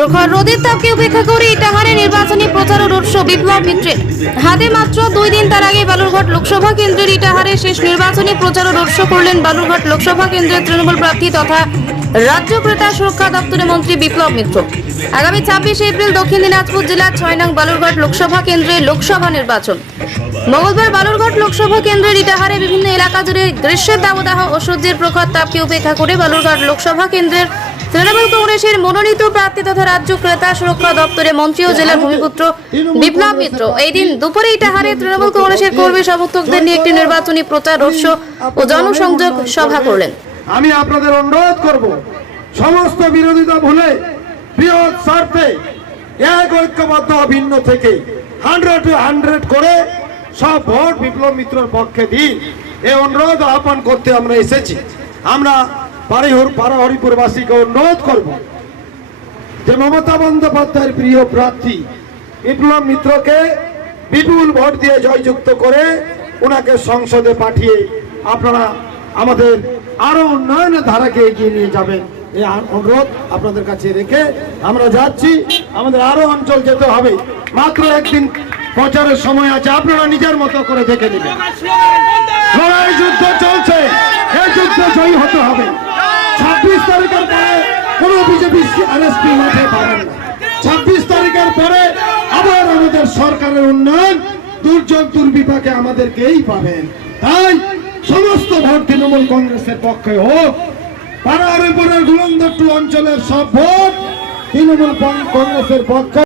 প্রখর রোদের তাপকে উপেক্ষা করে ইটাহারে নির্বাচনী প্রচার রোড শো বিপ্লব মিত্রের। হাতে মাত্র দুই দিন তার আগে বালুরঘাট লোকসভা কেন্দ্রের ইটাহারে শেষ নির্বাচনী প্রচার রোড শো করলেন বালুরঘাট লোকসভা কেন্দ্রের তৃণমূল প্রার্থী তথা রাজ্য ক্রেতা সুরক্ষা দপ্তরের মন্ত্রী বিপ্লব মিত্র। আগামী ছাব্বিশে এপ্রিল দক্ষিণ দিনাজপুর জেলার ছয় নং বালুরঘাট লোকসভা কেন্দ্রে লোকসভা নির্বাচন। মঙ্গলবার বালুরঘাট লোকসভা কেন্দ্রের ইটাহারে বিভিন্ন এলাকা জুড়ে গ্রীষ্মের দাবদাহ ও সূর্যের প্রখর তাপকে উপেক্ষা করে বালুরঘাট লোকসভা কেন্দ্রের তৃণমূল কংগ্রেসের মনোনীত প্রার্থী তথা রাজ্য ক্রেতা, সুরক্ষা দপ্তরের মন্ত্রী ও জেলার ভূমিপুত্র বিপ্লব মিত্র। এই দিন দুপুরে ইটাহারে তৃণমূল কংগ্রেসের কর্মী সমর্থকদের নিয়ে একটি নির্বাচনী প্রচার, রোড ও জনসংযোগ সভা করলেন। আমি আপনাদের অনুরোধ করব, সমস্ত বিরোধিতা ভুলে, বৃহৎ স্বার্থে এক ঐক্যবদ্ধ, অভিন্ন থেকে হান্ড্রেড টু হান্ড্রেড করে সব ভোট বিপ্লব মিত্রর পক্ষে দিন। এই অনুরোধ আহ্বান করতে আমরা এসেছি। আমরা পারিহর পাড়াহরিপুরবাসীকে অনুরোধ করব যে মমতা বন্দ্যোপাধ্যায়ের প্রিয় প্রার্থী বিপ্লব মিত্রকে বিপুল ভোট দিয়ে জয়যুক্ত করে ওনাকে সংসদে পাঠিয়ে আপনারা আমাদের আরও উন্নয়নের ধারাকে এগিয়ে নিয়ে যাবেন। এই অনুরোধ আপনাদের কাছে রেখে আমরা যাচ্ছি। আমাদের আরও অঞ্চল যেতে হবে। মাত্র একদিন প্রচারের সময় আছে। আপনারা নিজের মতো করে দেখে নেবেন। লড়াই যুদ্ধ চলছে। এই যুদ্ধ জয়ী হতে হবে। কোনো বিজেপি আরএসপি মাঠে পাবেন না। ছাব্বিশ তারিখের পরে আবার আমাদের সরকারের উন্নয়ন দুর্যোগ দুর্বিপাকে আমাদেরকেই পাবেন। তাই সমস্ত ভোট তৃণমূল কংগ্রেসের পক্ষে হোক, পাড়ার উপরের টু অঞ্চলের সব ভোট তৃণমূল কংগ্রেসের পক্ষে